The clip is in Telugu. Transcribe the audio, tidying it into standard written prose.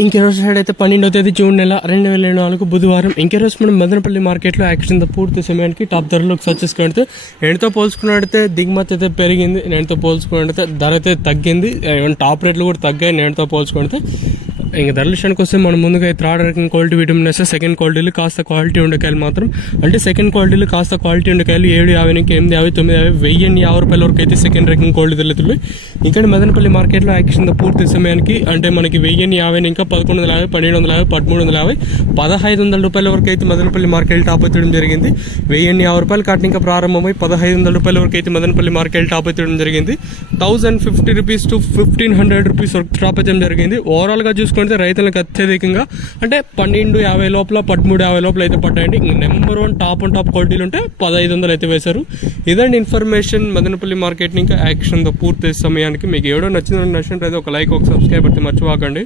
ఇంకెరోజు సైడ్ అయితే 12వ తేదీ జూన్ నెల 2024 బుధవారం. ఇంకెరోజు మనం మదనపల్లి మార్కెట్లో యాక్షన్ పూర్తి సమయానికి టాప్ ధరలు ఒకసారి చూసుకుంటే నేటితో పోల్చుకున్నట్టయితే దిగుమతి అయితే పెరిగింది, నేటితో పోల్చుకున్నట్టయితే ధర అయితే తగ్గింది, టాప్ రేట్లు కూడా తగ్గాయి నేటితో పోల్చుకుంటే. ఇంకా ధరల విషయానికి వస్తే మనం ముందుగా థర్డ్ రకం క్వాలిటీ విటమిన్ వేస్తే సెకండ్ క్వాలిటీలు కాస్త క్వాలిటీ ఉండకాయలు మాత్రం అంటే సెకండ్ క్వాలిటీలు కాస్త క్వాలిటీ ఉండకాయలు 750 నుంచి 850, 950, 1050 రూపాయల వరకు అయితే సెకండ్ రకం క్వాలిటీ ధరలు. ఇక్కడ మదనపల్లి మార్కెట్లో యాక్షన్ పూర్తి సమయానికి అంటే మనకి 1050 ఇంకా 1150, 1250, 1350, 1500 రూపాయల వరకు అయితే మదనపల్లి మార్కెట్ టాప్ ఎత్తడం జరిగింది. 1050 రూపాయలు కాటి ఇంకా ప్రారంభమై 1500 రూపాయల వరకు అయితే మదనపల్లి మార్కెట్ టాప్ ఎత్తడం జరిగింది. 1050 రూపీస్ టు 1500 రూపీస్ వరకు టాప్ ఎత్తడం జరిగింది. ఓవరాల్గా చూసుకుంటే రైతులకు అత్యధికంగా అంటే 1250 లోపల 1350 లోపల అయితే పడ్డాయండి. నెంబర్ 1 టాప్ క్వాలిటీలు ఉంటే 1500 అయితే వేశారు. ఇదండి ఇన్ఫర్మేషన్ మదనపల్లి మార్కెట్ ఇంకా యాక్షన్ పూర్తి సమయానికి. మీకు ఎవడో నచ్చినట్టు ఒక లైక్, ఒక సబ్స్క్రైబ్ అయితే మర్చిపోకండి.